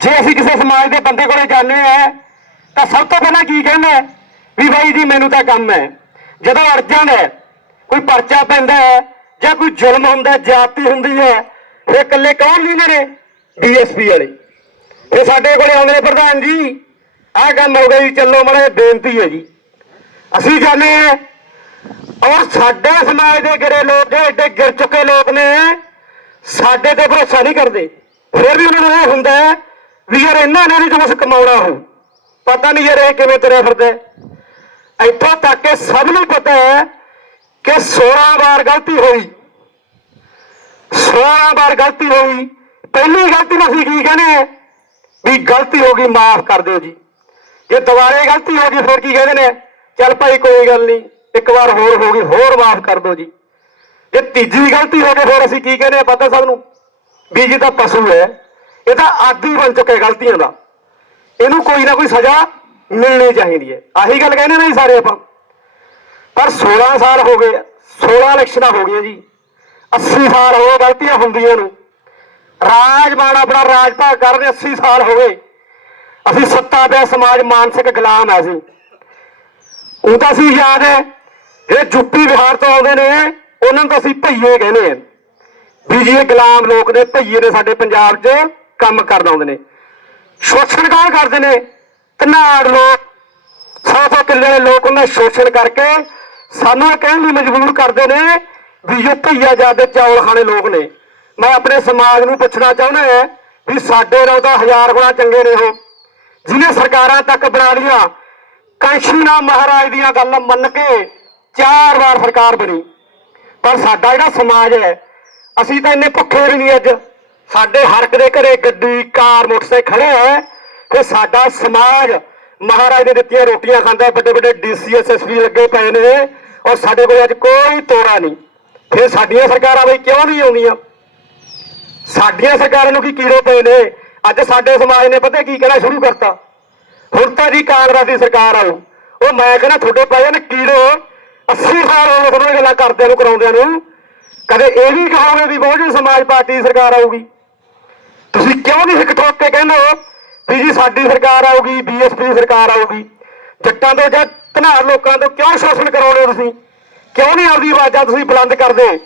ਜੇ ਅਸੀਂ ਕਿਸੇ ਸਮਾਜ ਦੇ ਬੰਦੇ ਕੋਲੇ ਜਾਂਦੇ ਆ ਤਾਂ ਸਭ ਤੋਂ ਪਹਿਲਾਂ ਕੀ ਕਹਿੰਦਾ ਵੀ ਬਾਈ ਜੀ ਮੈਨੂੰ ਤਾਂ ਕੰਮ ਹੈ। ਜਦੋਂ ਅੜ ਜਾਂਦਾ ਹੈ, ਕੋਈ ਪਰਚਾ ਪੈਂਦਾ ਹੈ ਜਾਂ ਕੋਈ ਜ਼ੁਲਮ ਹੁੰਦਾ ਜਾਤੀ ਹੁੰਦੀ ਹੈ ਫਿਰ ਇਕੱਲੇ ਕੌਣ ਨਹੀਂ ਨੇ ਡੀਐਸਪੀ ਵਾਲੇ। ਇਹ ਸਾਡੇ ਕੋਲੇ ਆਉਂਦੇ ਨੇ ਪ੍ਰਧਾਨ ਜੀ ਆਹ ਕੰਮ ਹੋ ਗਿਆ ਜੀ ਚੱਲੋ ਮਾੜੇ ਬੇਨਤੀ ਹੈ ਜੀ। ਅਸੀਂ ਜਾਂਦੇ ਆ ਔਰ ਸਾਡੇ ਸਮਾਜ ਦੇ ਗਿਰੇ ਲੋਕ ਜਿਹੜੇ ਏਡੇ ਗਿਰ ਚੁੱਕੇ ਲੋਕ ਨੇ ਸਾਡੇ ਤੇ ਭਰੋਸਾ ਨਹੀਂ ਕਰਦੇ। ਫਿਰ ਵੀ ਉਹਨਾਂ ਨੂੰ ਇਹ ਹੁੰਦਾ ਹੈ ਵੀ ਯਾਰ ਇਹਨਾਂ ਨੇ ਵੀ ਕੁਛ ਕਮਾਉਣਾ ਹੋ ਪਤਾ ਨਹੀਂ ਯਾਰ ਇਹ ਕਿਵੇਂ ਤੁਰਿਆ ਫਿਰਦਾ ਇੱਥੋਂ ਤੱਕ ਕਿ ਸਭ ਨੂੰ ਪਤਾ ਹੈ ਕਿ 16 ਵਾਰ ਗਲਤੀ ਹੋਈ। 16 ਵਾਰ ਗਲਤੀ ਹੋਈ। ਪਹਿਲੀ ਗਲਤੀ ਨੂੰ ਅਸੀਂ ਕੀ ਕਹਿੰਦੇ ਆ ਵੀ ਗਲਤੀ ਹੋ ਗਈ, ਮਾਫ ਕਰ ਦਿਓ ਜੀ। ਜੇ ਦੁਬਾਰੇ ਗਲਤੀ ਹੋ ਗਈ, ਫਿਰ ਕੀ ਕਹਿੰਦੇ ਨੇ? ਚੱਲ ਭਾਈ ਕੋਈ ਗੱਲ ਨਹੀਂ ਇੱਕ ਵਾਰ ਹੋਰ ਹੋ ਗਈ, ਹੋਰ ਮਾਫ ਕਰ ਦਿਓ ਜੀ। ਜੇ ਤੀਜੀ ਗਲਤੀ ਹੋ ਗਈ, ਫਿਰ ਅਸੀਂ ਕੀ ਕਹਿੰਦੇ ਆ ਪਤਾ ਸਭ ਨੂੰ? ਵੀ ਜੀ ਤਾਂ ਪਸ਼ੂ ਹੈ। ਇਹ ਤਾਂ ਆਦੀ ਬਣ ਚੁੱਕਿਆ ਗਲਤੀਆਂ ਦਾ। ਇਹਨੂੰ ਕੋਈ ਨਾ ਕੋਈ ਸਜ਼ਾ ਮਿਲਣੀ ਚਾਹੀਦੀ ਹੈ। ਆਹੀ ਗੱਲ ਕਹਿੰਦੇ ਨਹੀਂ ਸਾਰੇ ਆਪਾਂ। ਪਰ 16 ਸਾਲ ਹੋ ਗਏ 16 ਇਲੈਕਸ਼ਨਾਂ ਹੋ ਗਈਆਂ ਜੀ। 80 ਸਾਲ ਹੋ ਗਏ, ਗਲਤੀਆਂ ਹੁੰਦੀਆਂ ਨੂੰ। ਰਾਜ ਮਾਣ ਆਪਣਾ ਰਾਜ ਭਾਗ ਕਰਦੇ 80 ਸਾਲ ਹੋ ਗਏ। ਅਸੀਂ ਸੱਤਾ ਪਿਆ, ਸਮਾਜ ਮਾਨਸਿਕ ਗੁਲਾਮ ਆ ਸੀ ਉਹ ਤਾਂ ਅਸੀਂ ਯਾਦ ਹੈ, ਜਿਹੜੇ ਯੂਪੀ ਬਿਹਾਰ ਤੋਂ ਆਉਂਦੇ ਨੇ, ਉਹਨਾਂ ਨੂੰ ਤਾਂ ਅਸੀਂ ਭਈਏ ਕਹਿੰਦੇ ਆ ਵੀ ਜੀ ਇਹ ਗੁਲਾਮ ਲੋਕ ਨੇ, ਭਈਏ ਨੇ ਸਾਡੇ ਪੰਜਾਬ 'ਚ ਕੰਮ ਕਰਨ ਆਉਂਦੇ ਨੇ। ਸ਼ੋਸ਼ਣ ਕੌਣ ਕਰਦੇ ਨੇ। ਧਨਾੜ ਲੋਕ ਸੌ ਸੌ ਕਿੱਲੇ ਦੇ ਲੋਕ ਉਹਨਾਂ ਸ਼ੋਸ਼ਣ ਕਰਕੇ ਸਾਨੂੰ ਕਹਿਣ ਲਈ ਮਜਬੂਰ ਕਰਦੇ ਨੇ ਵੀ ਜੋ ਭਈਆ ਜਾਦੇ ਚੌਲ ਖਾਣੇ ਲੋਕ ਨੇ। ਮੈਂ ਆਪਣੇ ਸਮਾਜ ਨੂੰ ਪੁੱਛਣਾ ਚਾਹੁੰਦਾ ਹੈ ਵੀ ਸਾਡੇ ਨਾਲੋਂ ਤਾਂ ਹਜ਼ਾਰ ਗੁਣਾ ਚੰਗੇ ਨੇ ਉਹ। ਜਿਹਨੇ ਸਰਕਾਰਾਂ ਤੱਕ ਬਣਾ ਲੀਆਂ ਕੰਸ਼ਨਾ ਮਹਾਰਾਜ ਦੀਆਂ ਗੱਲਾਂ ਮੰਨ ਕੇ ਚਾਰ ਵਾਰ ਸਰਕਾਰ ਬਣੀ। ਪਰ ਸਾਡਾ ਜਿਹੜਾ ਸਮਾਜ ਹੈ, ਅਸੀਂ ਤਾਂ ਇੰਨੇ ਭੁੱਖੇ ਵੀ ਨਹੀਂ ਅੱਜ। ਸਾਡੇ ਹਰ ਇੱਕ ਦੇ ਘਰੇ ਗੱਡੀ ਕਾਰ, ਮੋਟਰਸਾਈਕਲ ਖੜੇ ਹੈ ਤੇ ਸਾਡਾ ਸਮਾਜ ਮਹਾਰਾਜ ਦੇ ਦਿੱਤੀਆਂ ਰੋਟੀਆਂ ਖਾਂਦਾ, ਵੱਡੇ ਵੱਡੇ ਡੀਸੀ ਐਸਐਸਪੀ ਲੱਗੇ ਪਏ ਨੇ ਔਰ ਸਾਡੇ ਕੋਲ ਅੱਜ ਕੋਈ ਤੋੜਾ ਨਹੀਂ। ਫਿਰ ਸਾਡੀਆਂ ਸਰਕਾਰਾਂ ਬਈ ਕਿਉਂ ਨਹੀਂ ਆਉਂਦੀਆਂ? ਸਾਡੀਆਂ ਸਰਕਾਰਾਂ ਨੂੰ ਕੀ ਕੀੜੇ ਪਏ ਨੇ? ਅੱਜ ਸਾਡੇ ਸਮਾਜ ਨੇ ਪਤਾ ਕੀ ਕਹਿਣਾ ਸ਼ੁਰੂ ਕਰਤਾ? ਹੁਣ ਤਾਂ ਜੀ ਕਾਂਗਰਸ ਦੀ ਸਰਕਾਰ ਆਉ ਉਹ। ਮੈਂ ਕਹਿੰਦਾ ਤੁਹਾਡੇ ਪਏ ਨੇ ਕੀੜੇ 80 ਸਾਲ ਹੋ ਗਏ ਤੁਹਾਨੂੰ ਗੱਲਾਂ ਕਰਦਿਆਂ ਨੂੰ, ਕਰਾਉਂਦਿਆਂ ਨੂੰ। ਕਦੇ ਇਹ ਵੀ ਕਹੋਗੇ ਵੀ ਬਹੁਜਨ ਸਮਾਜ ਪਾਰਟੀ ਦੀ ਸਰਕਾਰ ਆਊਗੀ? ਕਿਉਂ ਨਹੀਂ ਸਿੱਖ ਠੋਕ ਕੇ ਕਹਿੰਦੇ ਹੋ? ਵੀ ਜੀ ਸਾਡੀ ਸਰਕਾਰ ਆਊਗੀ ਬੀਐਸਪੀ ਦੀ ਸਰਕਾਰ ਆਊਗੀ। ਜੱਟਾਂ ਤੋਂ ਜਾਂ ਧਨਾਰ ਲੋਕਾਂ ਤੋਂ ਕਿਉਂ ਸ਼ੋਸ਼ਣ ਕਰਾਉਣੇ ਹੋ ਤੁਸੀਂ? ਕਿਉਂ ਨਹੀਂ ਆਪਦੀ ਆਵਾਜ਼ਾਂ ਤੁਸੀਂ ਬੁਲੰਦ ਕਰਦੇ?